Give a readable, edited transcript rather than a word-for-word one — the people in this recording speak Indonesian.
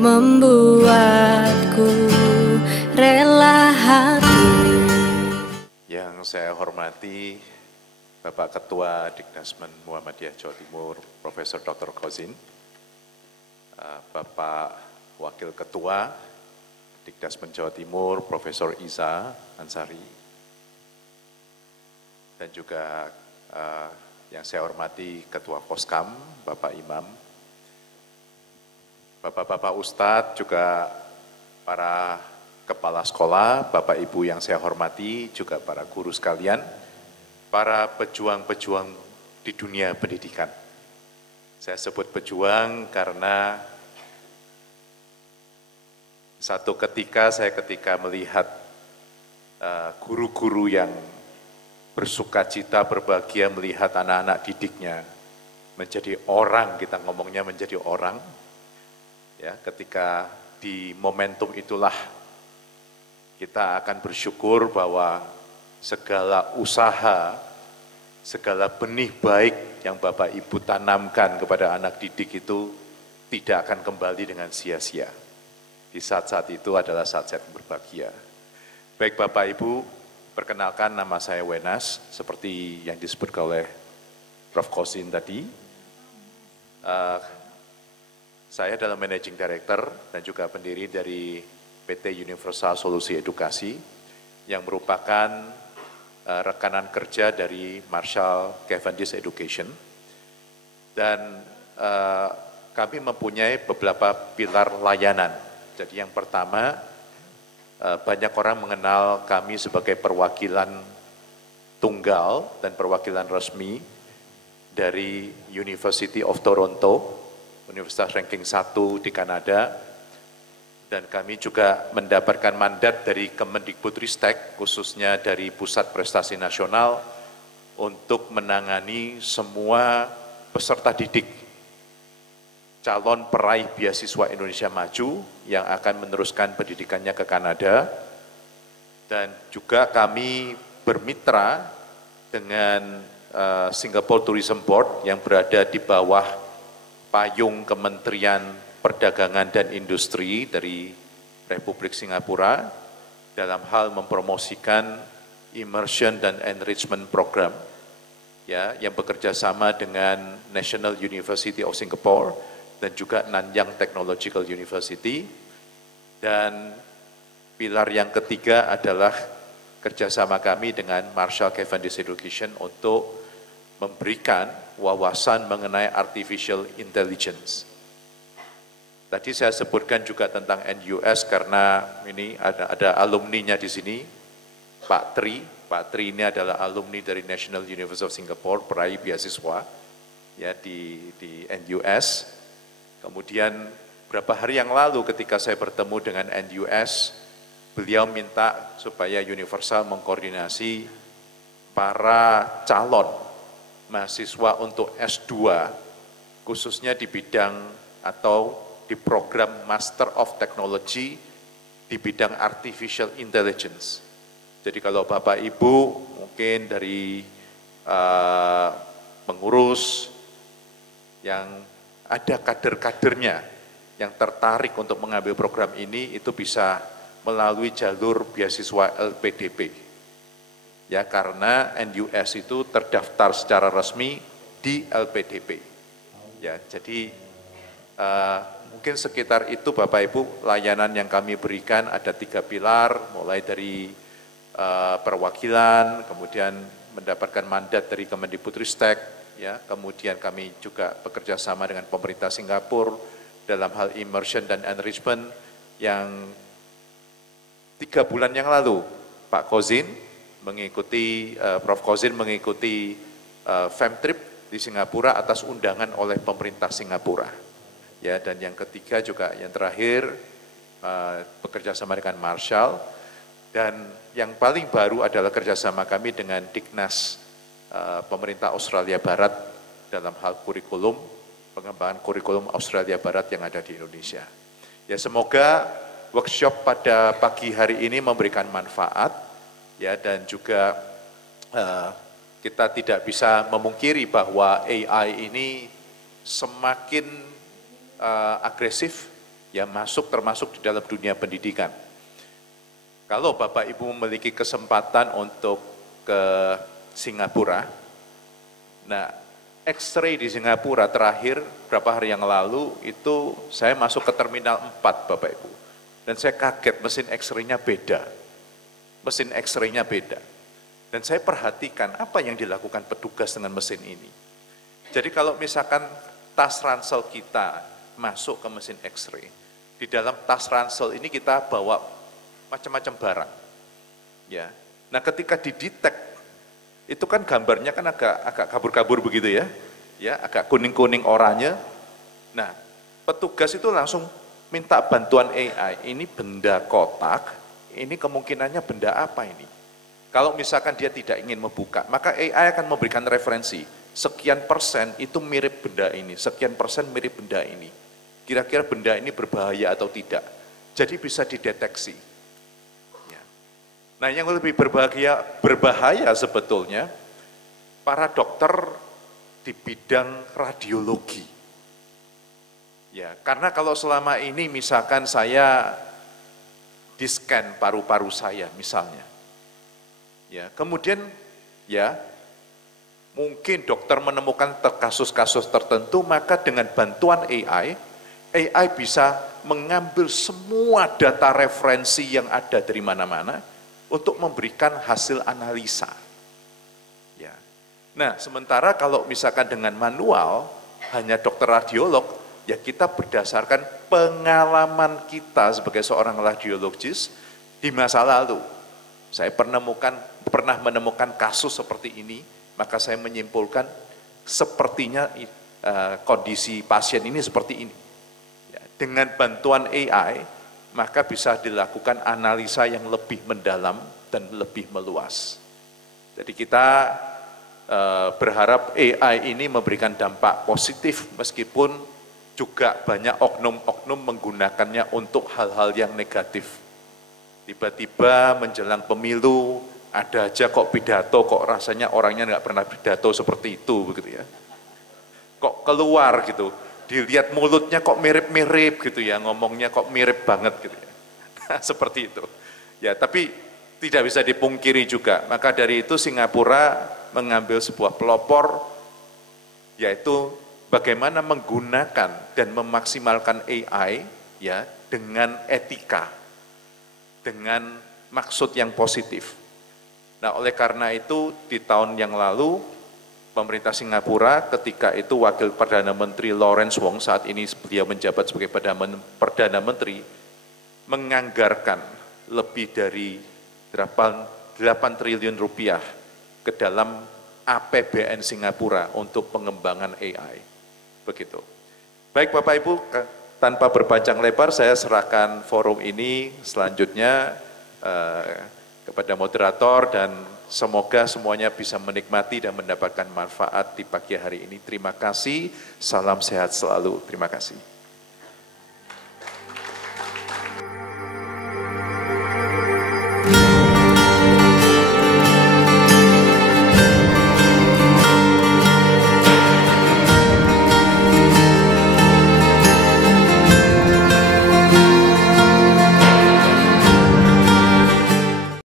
membuatku rela hati. Yang saya hormati Bapak Ketua Dikdasmen Muhammadiyah Jawa Timur, Profesor Dr. Kozin, Bapak Wakil Ketua Dikdasmen Jawa Timur, Profesor Iza Ansari, dan juga yang saya hormati Ketua Koskam, Bapak Imam, Bapak-Bapak Ustadz, juga para kepala sekolah, Bapak Ibu yang saya hormati, juga para guru sekalian, para pejuang-pejuang di dunia pendidikan. Saya sebut pejuang karena satu ketika melihat guru-guru yang bersukacita, berbahagia melihat anak-anak didiknya menjadi orang, kita ngomongnya menjadi orang, ya, ketika di momentum itulah kita akan bersyukur bahwa segala usaha, segala benih baik yang Bapak Ibu tanamkan kepada anak didik itu tidak akan kembali dengan sia-sia. Di saat-saat itu adalah saat-saat yang berbahagia. Baik Bapak Ibu, perkenalkan nama saya Wenas, seperti yang disebutkan oleh Prof. Kozin tadi. Saya adalah Managing Director dan juga pendiri dari PT Universal Solusi Edukasi yang merupakan rekanan kerja dari Marshall Cavendish Education. Dan kami mempunyai beberapa pilar layanan. Jadi yang pertama, banyak orang mengenal kami sebagai perwakilan tunggal dan perwakilan resmi dari University of Toronto, Universitas ranking 1 di Kanada, dan kami juga mendapatkan mandat dari Kemendikbudristek, khususnya dari Pusat Prestasi Nasional, untuk menangani semua peserta didik, calon peraih beasiswa Indonesia Maju yang akan meneruskan pendidikannya ke Kanada, dan juga kami bermitra dengan Singapore Tourism Board yang berada di bawah payung Kementerian Perdagangan dan Industri dari Republik Singapura dalam hal mempromosikan immersion dan enrichment program, ya, yang bekerja sama dengan National University of Singapore dan juga Nanyang Technological University. Dan pilar yang ketiga adalah kerjasama kami dengan Marshall Cavendish Education untuk memberikan wawasan mengenai artificial intelligence. Tadi saya sebutkan juga tentang NUS karena ini ada alumninya di sini, Pak Tri. Pak Tri ini adalah alumni dari National University of Singapore, peraih beasiswa ya di NUS. Kemudian beberapa hari yang lalu ketika saya bertemu dengan NUS, beliau minta supaya Universal mengkoordinasi para calon mahasiswa untuk S2, khususnya di bidang atau di program Master of Technology di bidang Artificial Intelligence. Jadi kalau Bapak Ibu mungkin dari pengurus yang ada kader-kadernya yang tertarik untuk mengambil program ini, itu bisa melalui jalur beasiswa LPDP. Ya, karena NUS itu terdaftar secara resmi di LPDP. Ya, jadi mungkin sekitar itu Bapak Ibu layanan yang kami berikan ada 3 pilar, mulai dari perwakilan, kemudian mendapatkan mandat dari Kemendikbudristek, ya, kemudian kami juga bekerja sama dengan pemerintah Singapura dalam hal immersion dan enrichment yang 3 bulan yang lalu Pak Kozin mengikuti, Prof. Kozin mengikuti Femtrip di Singapura atas undangan oleh pemerintah Singapura. Ya, dan yang ketiga juga yang terakhir bekerja sama dengan Marshall, dan yang paling baru adalah kerjasama kami dengan Diknas pemerintah Australia Barat dalam hal kurikulum, pengembangan kurikulum Australia Barat yang ada di Indonesia. Ya, semoga workshop pada pagi hari ini memberikan manfaat. Ya, dan juga kita tidak bisa memungkiri bahwa AI ini semakin agresif, ya termasuk di dalam dunia pendidikan. Kalau Bapak Ibu memiliki kesempatan untuk ke Singapura, nah X-ray di Singapura terakhir berapa hari yang lalu itu saya masuk ke Terminal 4 Bapak Ibu. Dan saya kaget mesin X-ray-nya beda. Mesin X-ray-nya beda. Dan saya perhatikan apa yang dilakukan petugas dengan mesin ini. Jadi kalau misalkan tas ransel kita masuk ke mesin X-ray, di dalam tas ransel ini kita bawa macam-macam barang. Ya. Nah, ketika didetek itu kan gambarnya kan agak kabur-kabur begitu ya. Ya, agak kuning-kuning oranye. Nah, petugas itu langsung minta bantuan AI. Ini benda kotak, ini kemungkinannya benda apa ini? Kalau misalkan dia tidak ingin membuka, maka AI akan memberikan referensi. Sekian persen itu mirip benda ini, sekian persen mirip benda ini. Kira-kira benda ini berbahaya atau tidak. Jadi bisa dideteksi. Nah, yang lebih berbahaya sebetulnya, para dokter di bidang radiologi. Ya, karena kalau selama ini misalkan saya di-scan paru-paru saya misalnya. Ya, kemudian ya mungkin dokter menemukan kasus-kasus tertentu, maka dengan bantuan AI bisa mengambil semua data referensi yang ada dari mana-mana untuk memberikan hasil analisa. Ya. Nah, sementara kalau misalkan dengan manual, hanya dokter radiolog, ya kita berdasarkan pengalaman kita sebagai seorang radiologis di masa lalu. Saya pernah menemukan kasus seperti ini, maka saya menyimpulkan sepertinya kondisi pasien ini seperti ini. Ya, dengan bantuan AI, maka bisa dilakukan analisa yang lebih mendalam dan lebih meluas. Jadi kita berharap AI ini memberikan dampak positif meskipun juga banyak oknum-oknum menggunakannya untuk hal-hal yang negatif. Tiba-tiba menjelang pemilu, ada aja kok pidato, kok rasanya orangnya nggak pernah pidato seperti itu, begitu ya. Kok keluar gitu. Dilihat mulutnya kok mirip-mirip gitu ya, ngomongnya kok mirip banget gitu ya. Seperti itu. Ya, tapi tidak bisa dipungkiri juga. Maka dari itu Singapura mengambil sebuah pelopor, yaitu bagaimana menggunakan dan memaksimalkan AI ya dengan etika, dengan maksud yang positif. Nah, oleh karena itu di tahun yang lalu pemerintah Singapura ketika itu Wakil Perdana Menteri Lawrence Wong, saat ini beliau menjabat sebagai Perdana Menteri, menganggarkan lebih dari 8 triliun rupiah ke dalam APBN Singapura untuk pengembangan AI. Begitu. Baik Bapak Ibu, tanpa berpanjang lebar saya serahkan forum ini selanjutnya kepada moderator dan semoga semuanya bisa menikmati dan mendapatkan manfaat di pagi hari ini. Terima kasih, salam sehat selalu. Terima kasih.